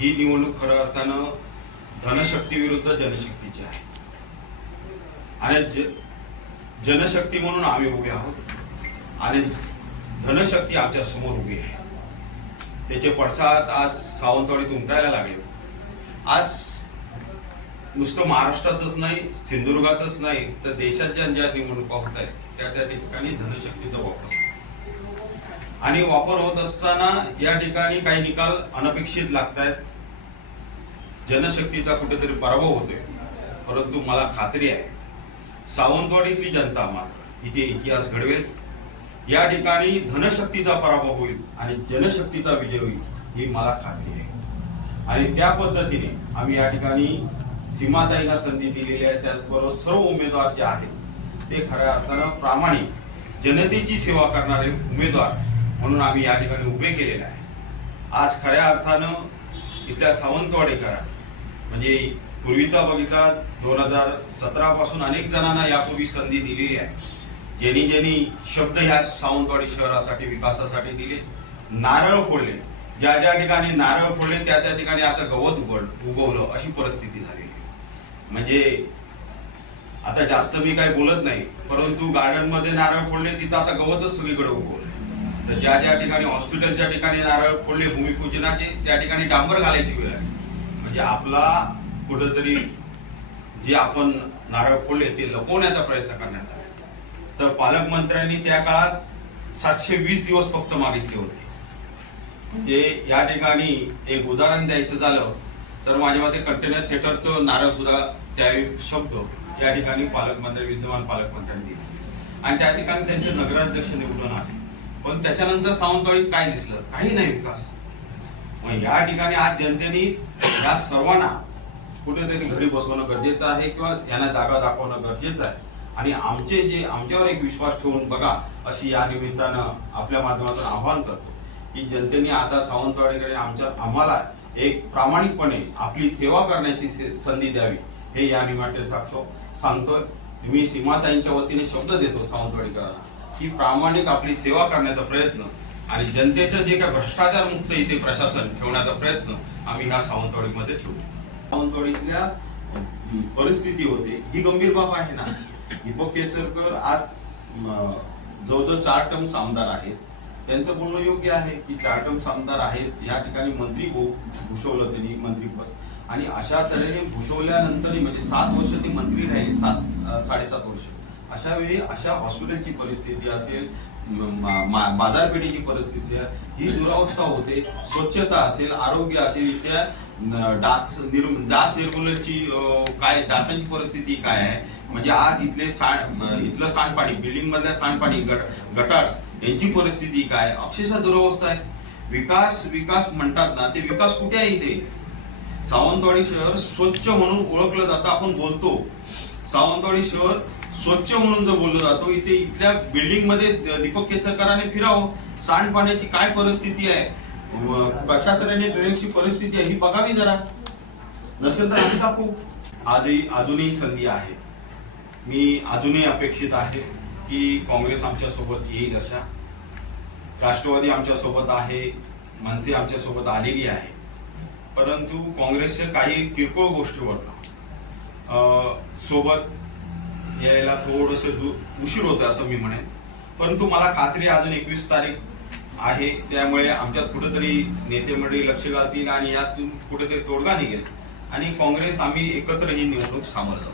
ही निवडणूक खऱ्या अर्थानं धनशक्ती विरुद्ध जनशक्तीची आहे. आणि जनशक्ती म्हणून आम्ही उभे आहोत. आणि धनशक्ती आमच्यासमोर उभी आहे. त्याचे पडसाद आज सावंतवाडीत उमटायला लागले. आज नुसतं महाराष्ट्रातच नाही सिंधुदुर्गातच नाही तर देशात ज्या ज्या निवडणुका होत आहेत त्या त्या ठिकाणी धनशक्तीचा वापर आणि वापर होत असताना या ठिकाणी काही निकाल अनपेक्षित लागत आहेत जनशक्तीचा कुठेतरी पराभव होतोय. परंतु मला खात्री आहे सावंतवाडीतली जनता मात्र इथे इतिहास घडवेल. या ठिकाणी धनशक्तीचा पराभव होईल आणि जनशक्तीचा विजय होईल ही मला खात्री आहे. आणि त्या पद्धतीने आम्ही या ठिकाणी सीमाताईंना संधी दिलेली आहे. त्याचबरोबर सर्व उमेदवार जे आहेत ते खऱ्या अर्थानं प्रामाणिक जनतेची सेवा करणारे उमेदवार म्हणून आम्ही या ठिकाणी उभे केलेले आहे. आज खऱ्या अर्थानं इथल्या सावंतवाडीकरा म्हणजे पूर्वीचा बघितला दोन हजार सतरा पासून अनेक जणांना यापूर्वी संधी दिलेली आहे. ज्यांनी ज्यांनी शब्द ह्या सावंतवाडी शहरासाठी विकासासाठी दिले नारळ फोडले. ज्या ज्या ठिकाणी नारळ फोडले त्या त्या ठिकाणी आता गवत उगवलं उगवलं अशी परिस्थिती झालेली आहे. म्हणजे आता जास्त मी काही बोलत नाही परंतु गार्डनमध्ये नारळ फोडले तिथं आता गवतच सगळीकडे उगवलं. तर ज्या ज्या ठिकाणी हॉस्पिटलच्या ठिकाणी नारळ फोडले भूमिपूजनाचे त्या ठिकाणी डांबर घालायची वेळ आहे म्हणजे आपला कुठंतरी जे आपण नारळ फोडले ते लपवण्याचा प्रयत्न करण्यात आला. तर पालकमंत्र्यांनी त्या काळात सातशे वीस दिवस फक्त मागितले होते. म्हणजे या ठिकाणी एक उदाहरण द्यायचं झालं तर माझ्या मते कंटेनर थिएटरचं नारळ सुद्धा त्यावेळी शब्द या ठिकाणी पालकमंत्री विद्यमान पालकमंत्र्यांनी दिले. आणि त्या ठिकाणी त्यांचे नगराध्यक्ष निवडून आले. पण त्याच्यानंतर सावंतवाडीत काय दिसलं? काही नाही विकास. मग या ठिकाणी आज जनतेने या सर्वांना कुठेतरी घरी बसवणं गरजेचं आहे किंवा यांना जागा दाखवणं गरजेचं आहे. आणि आमचे जे आमच्यावर एक विश्वास ठेवून बघा अशी या निमित्तानं आपल्या माध्यमातून आव्हान करतो की जनतेने आता सावंतवाडीकडे आमच्या आम्हाला एक प्रामाणिकपणे आपली सेवा करण्याची से- संधी द्यावी हे या निमित्ताने टाकतो सांगतोय मी सीमाताईंच्या वतीने शब्द देतो सावंतवाडीकरांना की प्रामाणिक आपली सेवा करण्याचा प्रयत्न आणि जनतेचं जे काय भ्रष्टाचार मुक्त इथे प्रशासन ठेवण्याचा प्रयत्न आम्ही ह्या सावंतवाडीमध्ये ठेवू. सावंतवाडीतल्या परिस्थिती होते. ही गंभीर बाब आहे ना. दीपक केसरकर आज जो जवळजवळ चार टर्म्स आमदार आहेत. त्यांचं पूर्ण योग्य आहे की चार टर्म्स आमदार आहेत. या ठिकाणी मंत्री भूषवलं त्यांनी मंत्रीपद. आणि अशा तऱ्हेने भूषवल्यानंतर म्हणजे सात वर्ष ती मंत्री राहिली सात साडेसात वर्ष. अशा वेळी अशा हॉस्पिटलची परिस्थिती असेल बाजारपेठेची परिस्थिती आहे. ही दुरावस्था होते स्वच्छता असेल आरोग्य असेल इथल्या डास निर्मूल डास निर्मूलनची काय डासांची परिस्थिती काय आहे? म्हणजे आज इथले सांड इथलं सांडपाणी बिल्डिंग मधल्या सांडपाणी गट- गटार्स यांची परिस्थिती काय? अक्षरशः दुरावस्था आहे. विकास विकास म्हणतात ना ते विकास कुठे आहे इथे? सावंतवाडी शहर स्वच्छ म्हणून ओळखलं जातं आपण बोलतो. सावंतवाडी शहर स्वच्छ म्हणून जो बोललो जातो इथे इथल्या बिल्डिंगमध्ये दीपक केसरकरांनी फिरावं. सांडपाण्याची काय परिस्थिती आहे? कशा तऱ्हेने ड्रेनची परिस्थिती आहे ही बघावी जरा. नसेल तर आम्ही दाखवू आजही अजूनही संधी आहे. मी अजूनही अपेक्षित आहे की काँग्रेस आमच्यासोबत येईल अशा. राष्ट्रवादी आमच्यासोबत आहे मनसे आमच्यासोबत आलेली आहे. परंतु काँग्रेसच्या काही किरकोळ गोष्टीवर सोबत यायला थोडस उशीर होतं असं मी म्हणेन. परंतु मला खात्री अजून एकवीस तारीख आहे. त्यामुळे आमच्यात कुठेतरी नेते मंडळी लक्ष घालतील आणि यातून कुठेतरी तोडगा निघेल. आणि काँग्रेस आम्ही एकत्र ही निवडणूक सामोरं जाऊ.